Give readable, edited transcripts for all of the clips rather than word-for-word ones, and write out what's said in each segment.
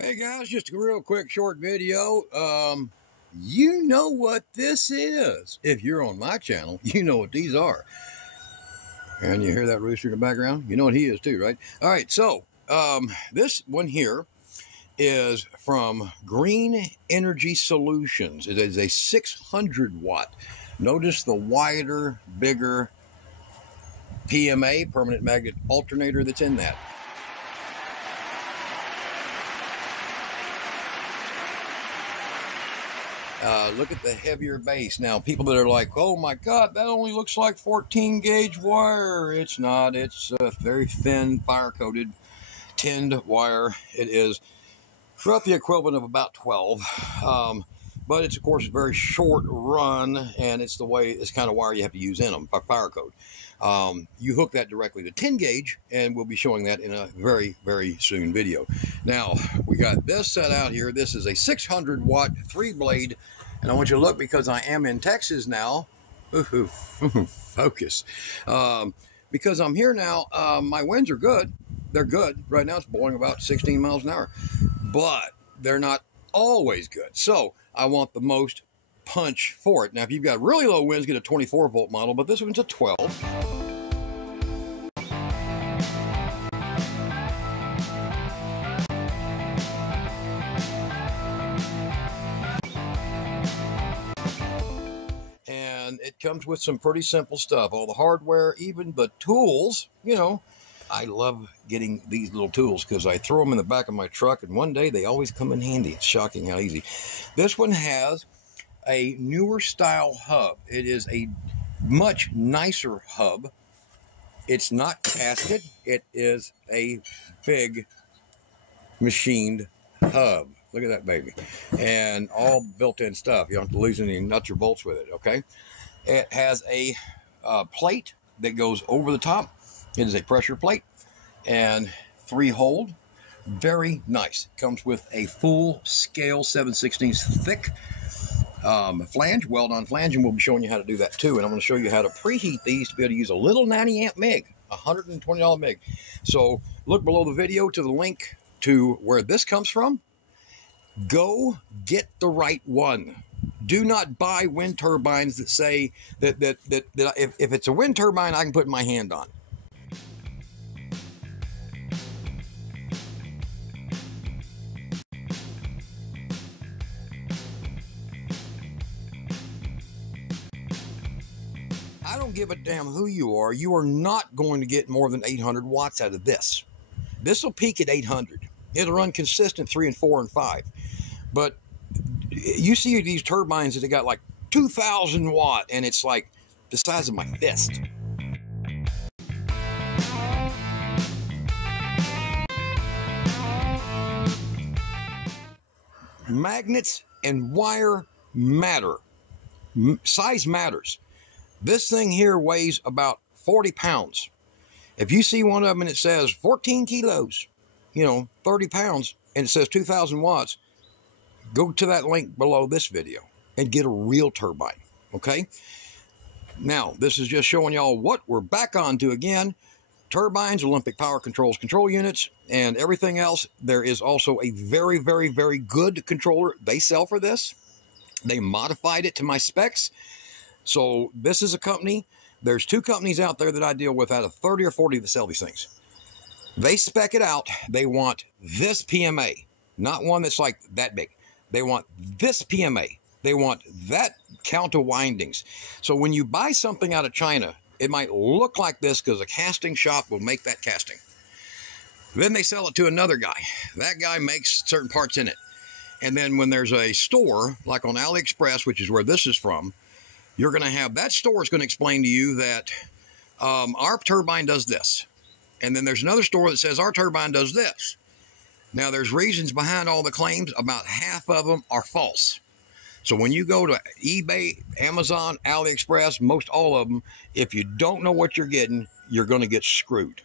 Hey guys, just a real quick short video. You know what this is. If you're on my channel, you know what these are. And you hear that rooster in the background? You know what he is too, right? All right, so this one here is from Green Energy Solutions. It is a 600 watt. Notice the wider, bigger PMA, permanent magnet alternator, that's in that. Look at the heavier base. Now, people that are like, oh my God, that only looks like 14 gauge wire. It's not. It's a very thin, fire-coated, tinned wire. It is about the equivalent of about 12. But it's, of course, a very short run, and it's the kind of wire you have to use in them, fire code. You hook that directly to 10 gauge, and we'll be showing that in a very, very soon video. Now, we got this set out here. This is a 600 watt 3-blade, and I want you to look because I am in Texas now. Ooh, focus. Because I'm here now, my winds are good. They're good. Right now it's blowing about 16 miles an hour, but they're not always good. So I want the most punch for it. Now, if you've got really low winds, get a 24 volt model, but this one's a 12. And it comes with some pretty simple stuff. All the hardware, even the tools, you know. I love getting these little tools because I throw them in the back of my truck, and one day they always come in handy. It's shocking how easy. This one has a newer style hub. It is a much nicer hub. It's not casted. It is a big machined hub. Look at that baby. And all built-in stuff. You don't have to lose any nuts or bolts with it, okay? It has a plate that goes over the top. It is a pressure plate and 3-hold. Very nice. Comes with a full scale 7/16 thick flange, weld-on flange, and we'll be showing you how to do that too. And I'm going to show you how to preheat these to be able to use a little 90 amp MIG, $120 MIG. So look below the video to the link to where this comes from. Go get the right one. Do not buy wind turbines that say that if it's a wind turbine, I can put my hand on. I don't give a damn who you are not going to get more than 800 watts out of this. This will peak at 800. It'll run consistent 3 and 4 and 5. But you see these turbines that have got like 2,000 watt, and it's like the size of my fist. Magnets and wire matter. Size matters. This thing here weighs about 40 pounds. If you see one of them and it says 14 kilos, you know, 30 pounds, and it says 2,000 watts, go to that link below this video and get a real turbine, okay? Now, this is just showing y'all what we're back on to again. Turbines, Olympic Power Controls control units, and everything else. There is also a very, very, very good controller they sell for this. They modified it to my specs. So this is a company. There's 2 companies out there that I deal with out of 30 or 40 that sell these things. They spec it out. They want this PMA, not one that's like that big. They want this PMA. They want that count of windings. So when you buy something out of China, it might look like this because a casting shop will make that casting. Then they sell it to another guy. That guy makes certain parts in it. And then when there's a store, like on AliExpress, which is where this is from, you're going to have that store is going to explain to you that our turbine does this. And then there's another store that says our turbine does this. Now, there's reasons behind all the claims. About half of them are false. So when you go to eBay, Amazon, AliExpress, most all of them, if you don't know what you're getting, you're going to get screwed.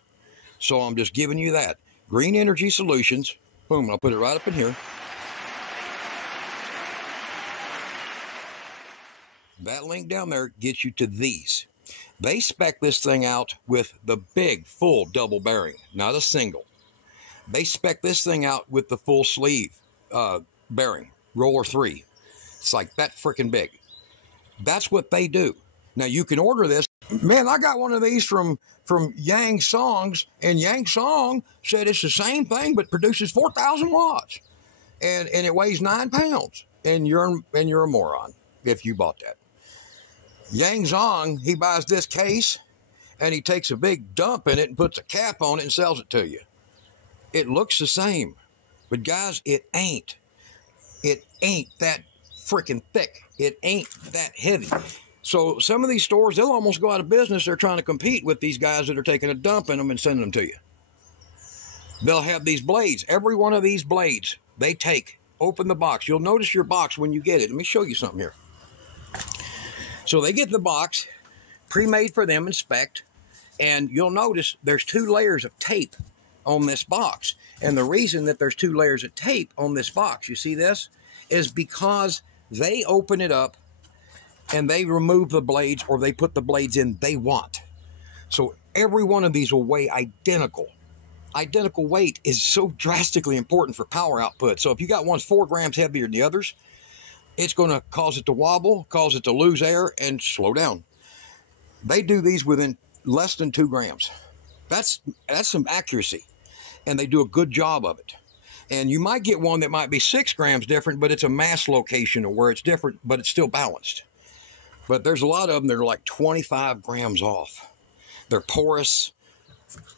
So I'm just giving you that. Green Energy Solutions. Boom, I'll put it right up in here. That link down there gets you to these. They spec this thing out with the big, full double bearing, not a single. They spec this thing out with the full sleeve bearing, roller 3. It's like that freaking big. That's what they do. Now you can order this. Man, I got one of these from Joxn, and Joxn said it's the same thing but produces 4,000 watts, and it weighs 9 pounds. And you're a moron if you bought that. Joxn, he buys this case and he takes a big dump in it and puts a cap on it and sells it to you. It looks the same, but guys, it ain't. It ain't that freaking thick. It ain't that heavy. So some of these stores, they'll almost go out of business. They're trying to compete with these guys that are taking a dump in them and sending them to you. They'll have these blades. Every one of these blades, they take, open the box. You'll notice your box when you get it. Let me show you something here. So they get the box, pre-made for them and spec'd, and you'll notice there's 2 layers of tape on this box. And the reason that there's 2 layers of tape on this box, you see this, is because they open it up and they remove the blades, or they put the blades in they want. So every one of these will weigh identical. Identical weight is so drastically important for power output. So if you got one's 4 grams heavier than the others, it's going to cause it to wobble, cause it to lose air, and slow down. They do these within less than 2 grams. That's some accuracy, and they do a good job of it. And you might get one that might be 6 grams different, but it's a mass location where it's different, but it's still balanced. But there's a lot of them that are like 25 grams off. They're porous.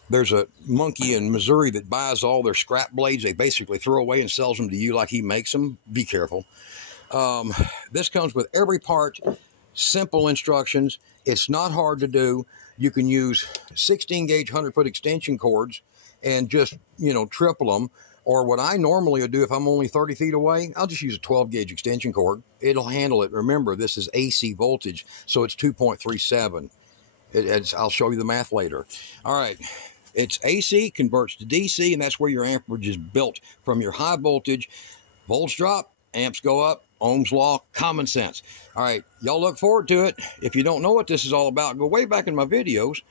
There's a monkey in Missouri that buys all their scrap blades. They basically throw away and sells them to you like he makes them. Be careful. This comes with every part, simple instructions. It's not hard to do. You can use 16 gauge 100-foot extension cords and just, triple them. Or what I normally would do if I'm only 30 feet away, I'll just use a 12 gauge extension cord. It'll handle it. Remember, this is AC voltage, so it's 2.37. I'll show you the math later. All right. It's AC, converts to DC, and that's where your amperage is built from your high voltage. Volts drop, amps go up, Ohm's law, common sense. All right, y'all look forward to it. If you don't know what this is all about, go way back in my videos,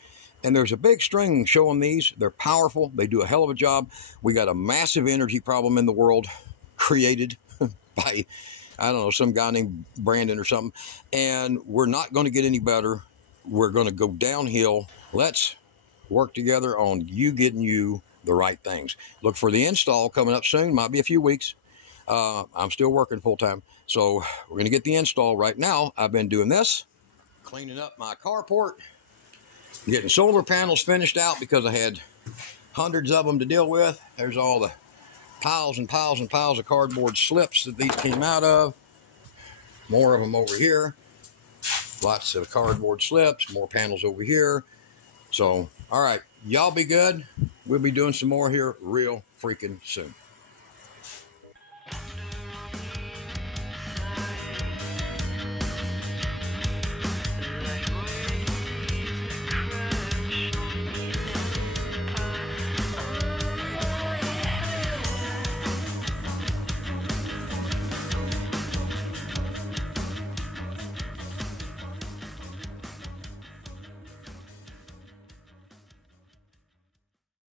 and there's a big string showing these. They're powerful. They do a hell of a job. We got a massive energy problem in the world created by, I don't know, some guy named Brandon or something, and we're not going to get any better. We're going to go downhill. Let's work together on you getting you the right things. Look for the install coming up soon. Might be a few weeks. I'm still working full time. So we're going to get the install right now. I've been doing this, cleaning up my carport, getting solar panels finished out because I had hundreds of them to deal with. There's all the piles and piles and piles of cardboard slips that these came out of. More of them over here. Lots of cardboard slips, more panels over here. So, all right, y'all be good. We'll be doing some more here real freaking soon.